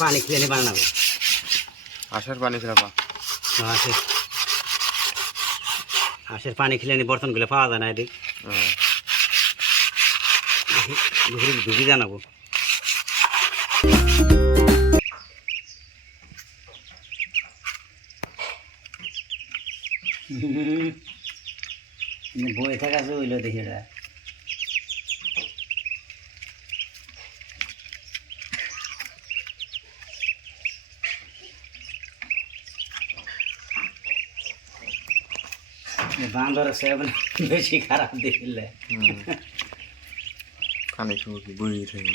পানি খেলে নিয়ে বানাবো। আশের পানি খেলাবা হাঁসের পানি খেলে নিয়ে বর্তনগুলো পাওয়া যায় না এদিক ডুবি জানাবো। বই থাকা হইলো দেখি এটা বান্দর বেশি খারাপ দেখলে খানিক বই থাকে।